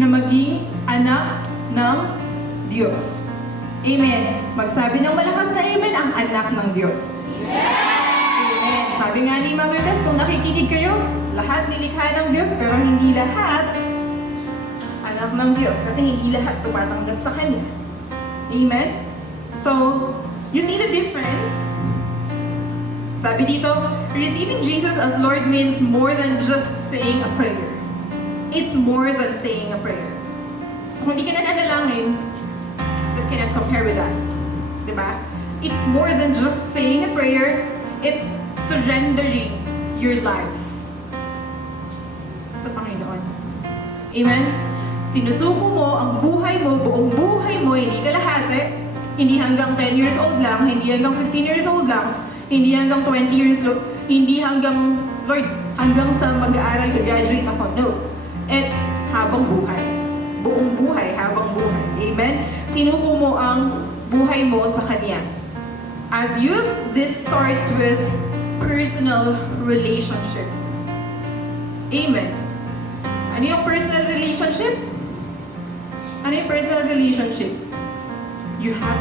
na maging anak ng Diyos. Amen. Magsabi ng malakas na amen ang anak ng Diyos. Amen. Sabi nga ni Mother Tess, kung nakikinig kayo, lahat nilikha ng Diyos, pero hindi lahat anak ng Diyos. Kasi hindi lahat tumatanggap sa Kanya. Amen? So, you see the difference? Sabi dito, receiving Jesus as Lord means more than just saying a prayer. It's more than saying a prayer. So, kung hindi ka na nanalangin, that cannot compare with that. Diba? It's more than just saying a prayer. It's surrendering your life sa Panginoon. Amen? Sinusuko mo ang buhay mo, buong buhay mo, hindi kalahati, hindi hanggang 10 years old lang, hindi hanggang 15 years old lang, hindi hanggang 20 years old, hindi hanggang, Lord, hanggang sa mag-aaral, graduate ako. No. It's habang buhay. Buong buhay, habang buhay. Amen? Sinuko mo ang buhay mo sa Kanya. As youth, this starts with personal relationship. Amen. Ano yung personal relationship? Ano yung personal relationship? You have,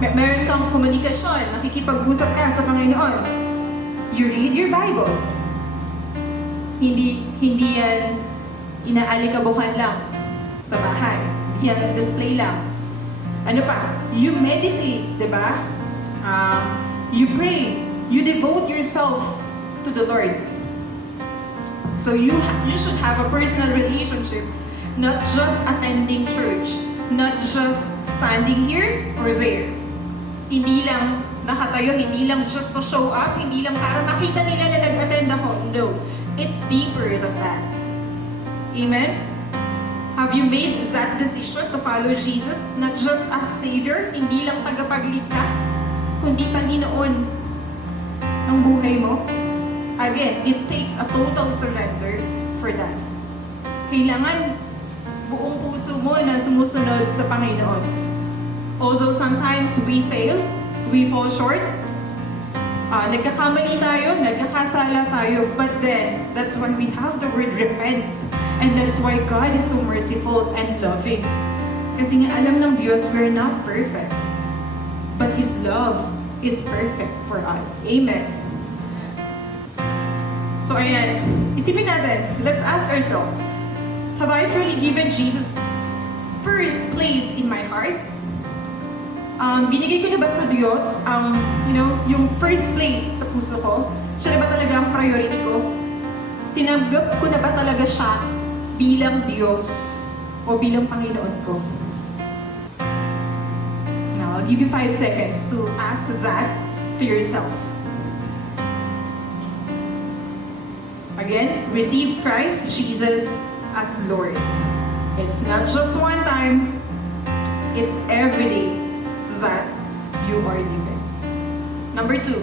meron kang komunikasyon, nakikipag-usap ka sa Panginoon. You read your Bible. Hindi yan inaalikabukan lang sa bahay. Hindi yan display lang. Ano pa? You meditate, di ba? You pray. You devote yourself to the Lord. So you should have a personal relationship, not just attending church, not just standing here or there. Hindi lang nakatayo, hindi lang just to show up, hindi lang para makita nila na nag-attend ako. No, it's deeper than that. Amen? Have you made that decision to follow Jesus, not just as Savior, hindi lang tagapagligtas, kundi Panginoon ng buhay mo? Again, it takes a total surrender for that. Kailangan buong puso mo na sumusunod sa Panginoon. Although sometimes we fail, we fall short, nagkakamali tayo, nagkakasala tayo, but then, that's why we have the word repent. And that's why God is so merciful and loving. Kasi nga alam ng Diyos, we're not perfect. But His love is perfect for us. Amen. So ayan, isipin natin, let's ask ourselves, have I truly given Jesus first place in my heart? Binigay ko na ba sa Diyos ang, yung first place sa puso ko? Siya na ba talaga ang priority ko? Tinanggap ko na ba talaga siya bilang Diyos o bilang Panginoon ko? Now, I'll give you 5 seconds to ask that to yourself. Again, receive Christ Jesus as Lord. It's not just one time, it's every day that you are given. Number 2,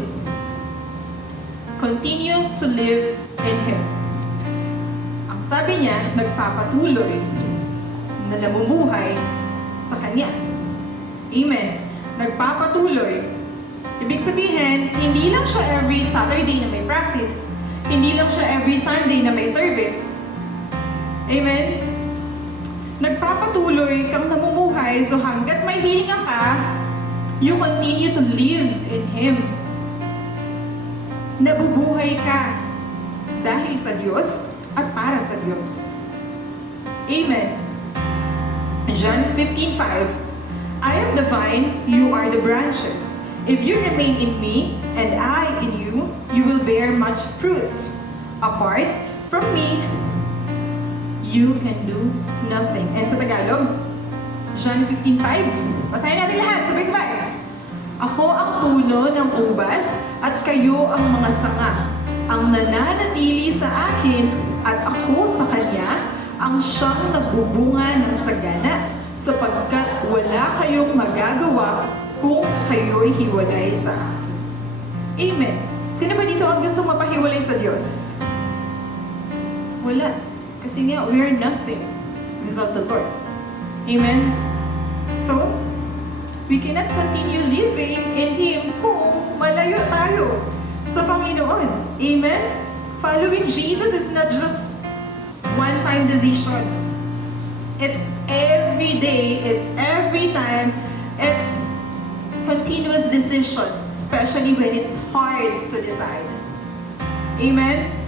continue to live in Him. Ang sabi niya, nagpapatuloy na namumuhay sa Kanya. Amen. Nagpapatuloy. Ibig sabihin, hindi lang siya every Saturday na may practice. Hindi lang siya every Sunday na may service. Amen? Nagpapatuloy kang namumuhay, so hanggat may hininga ka, you continue to live in Him. Nabubuhay ka dahil sa Diyos at para sa Diyos. Amen. John 15:5, I am the vine, you are the branches. If you remain in me, and I in you, you will bear much fruit. Apart from me, you can do nothing. And sa Tagalog, John 15:5, basahin natin lahat, sabay-sabay. Ako ang puno ng ubas, at kayo ang mga sanga. Ang nananatili sa akin, at ako sa kanya, ang siyang nagbubunga ng sagana, sapagkat wala kayong magagawa kung kayo'y hiwalay sa akin. Amen. Sino ba dito ang gustong mapahiwalay sa Diyos? Wala. Kasi nga, we are nothing without the Lord. Amen? So, we cannot continue living in Him kung malayo tayo sa Panginoon. Amen? Following Jesus is not just one-time decision. It's every day, it's every time, it's continuous decision, especially when it's hard to decide. Amen?